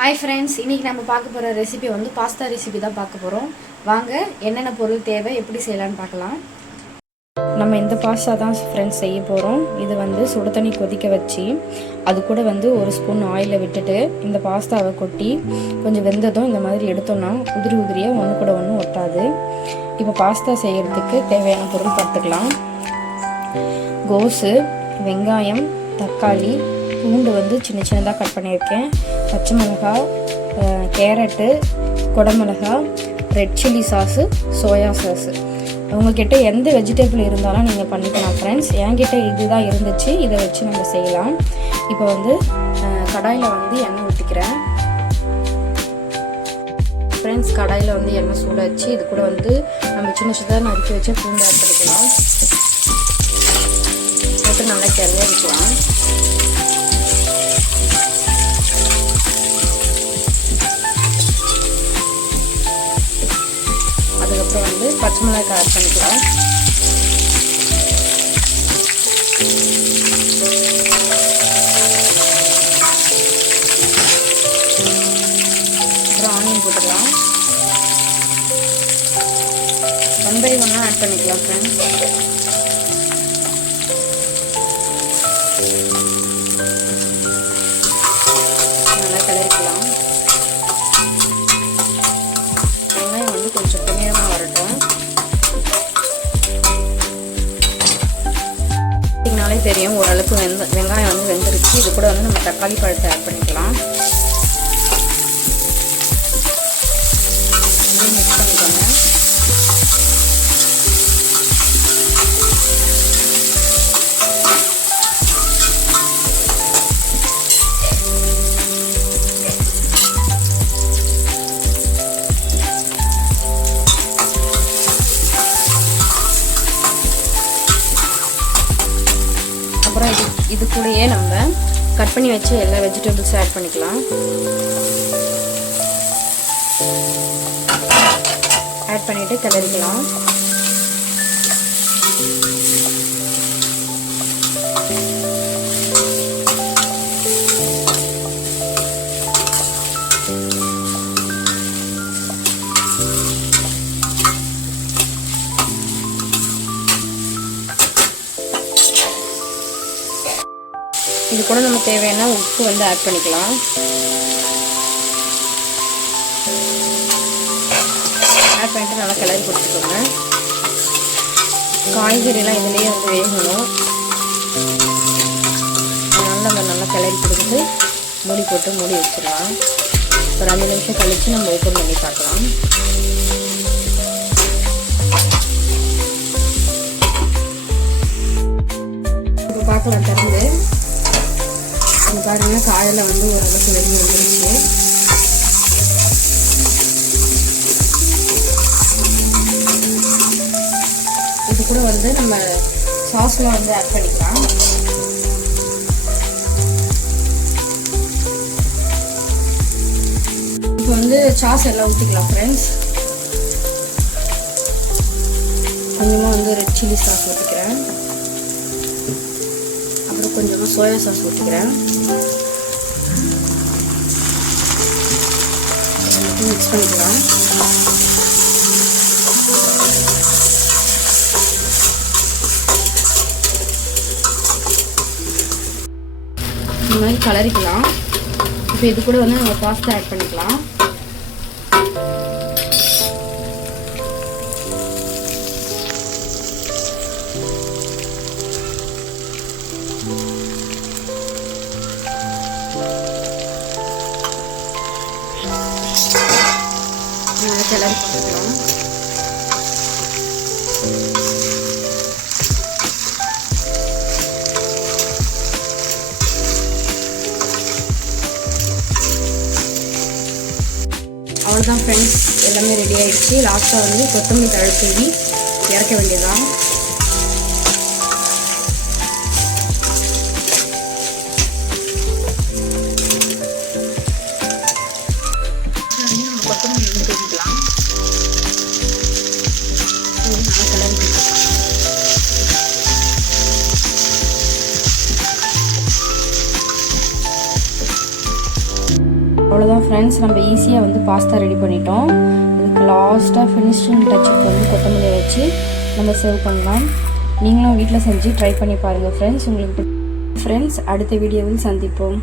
Hi friends இன்றைக்கி நம்ம பார்க்க போகிற ரெசிபி வந்து பாஸ்தா ரெசிபி தான் பார்க்க போகிறோம் வாங்க என்னென்ன பொருள் தேவை எப்படி செய்யலான்னு பார்க்கலாம். நம்ம இந்த பாஸ்தா தான் ஃப்ரெண்ட்ஸ் செய்ய போகிறோம் இது வந்து சுடு தண்ணி கொதிக்க வச்சு அது கூட வந்து ஒரு ஸ்பூன் ஆயிலில் விட்டுட்டு இந்த பாஸ்தாவை கொட்டி கொஞ்சம் வெந்ததும் இந்த மாதிரி எடுத்தோம்னா உதிரி உதிரியாக ஒன்று கூட ஒன்று ஒட்டாது. இப்போ பாஸ்தா செய்கிறதுக்கு தேவையான பொருள் பார்த்துக்கலாம். கோஸு வெங்காயம் தக்காளி பூண்டு வந்து சின்ன சின்னதாக கட் பண்ணியிருக்கேன். பச்சை மிளகாய் கேரட்டு குடமிளகா red chilli sauce soya sauce உங்கள்கிட்ட எந்த வெஜிடபிள் இருந்தாலும் நீங்கள் பண்ணிக்கலாம் ஃப்ரெண்ட்ஸ் என்கிட்ட இதுதான் இருந்துச்சு. இதை வச்சு நம்ம செய்யலாம். இப்போ வந்து கடாயில் வந்து எண்ணெய் ஊற்றிக்கிறேன் ஃப்ரெண்ட்ஸ் கடாயில் வந்து எண்ணெய் சூடாச்சு. இது கூட வந்து நம்ம சின்ன சின்னதாக நறுக்கி வச்சு பூண்டு ஆட் போட்டு நல்லா கிளறி பச்சை மிளகாய் ஆட் பண்ணிக்கலாம் அப்புறம் ஆனியன் போட்டுக்கலாம் ஒன் பை ஒன்னாக ஆட் பண்ணிக்கலாம் ஃப்ரெண்ட்ஸ் பார்த்தீங்கனாலே தெரியும் ஓரளவுக்கு வெந்த வெங்காயம் வந்து வெந்துருச்சு. இது கூட வந்து நம்ம தக்காளி பழத்தை ஆட் பண்ணிக்கலாம். இது கூடயே நம்ம கட் பண்ணி வச்ச எல்லா வெஜிடபிள்ஸும் ஆட் பண்ணிக்கலாம். ஆட் பண்ணிவிட்டு கிளறிக்கலாம். இது கூட நம்ம தேவையான உப்பு வந்து ஆட் பண்ணிக்கலாம். ஆட் பண்ணிட்டு நல்லா கிளறி கொடுத்துக்கோங்க. காய்கறிலாம் இதுலேயே வந்து வேகணும். அதனால நம்ம நல்லா கிளறி கொடுத்து மூடி போட்டு மூடி வச்சிடலாம். ஒரு அஞ்சு நிமிஷம் கழித்து நம்ம ஓப்பன் பண்ணி பார்க்கலாம். இப்போ பார்க்கலாம் திறந்து. பாருங்கள் பாருங்க காயில் வந்து ஓரளவுக்கு வெளியே வந்துருச்சு. இது கூட வந்து நம்ம சாஸ்லாம் வந்து ஆட் பண்ணிக்கலாம். இப்போ வந்து சாஸ் எல்லாம் ஊற்றிக்கலாம் ஃப்ரெண்ட்ஸ் கொஞ்சமாக வந்து ரெட் சில்லி சாஸ் ஊற்றிக்கிறேன் சோயா சாஸ் ஊற்றிக்கிறேன் மிக்ஸ் பண்ணிக்கலாம். இந்த மாதிரி கலரிக்கலாம். இப்போ இது கூட வந்து நம்ம பாஸ்தா ஆட் பண்ணிக்கலாம். கிளறி போட்டுக்கலாம் அவ்வளோதான் ஃப்ரெண்ட்ஸ் எல்லாமே ரெடி ஆகிடுச்சு லாஸ்ட்டாக வந்து கொத்தமல்லி தழை தூவி இறக்க வேண்டியதுதான். அவ்வளோதான் ஃப்ரெண்ட்ஸ் நம்ம ஈஸியாக வந்து பாஸ்தா ரெடி பண்ணிட்டோம். இதுக்கு லாஸ்ட்டாக ஃபினிஷிங் டச்சுக்கு வந்து கொத்தமல்லி வச்சு நம்ம சர்வ் பண்ணலாம். நீங்களும் வீட்டில் செஞ்சு ட்ரை பண்ணி பாருங்கள் ஃப்ரெண்ட்ஸ் உங்களுக்கு ஃப்ரெண்ட்ஸ் அடுத்த வீடியோவில் சந்திப்போம்.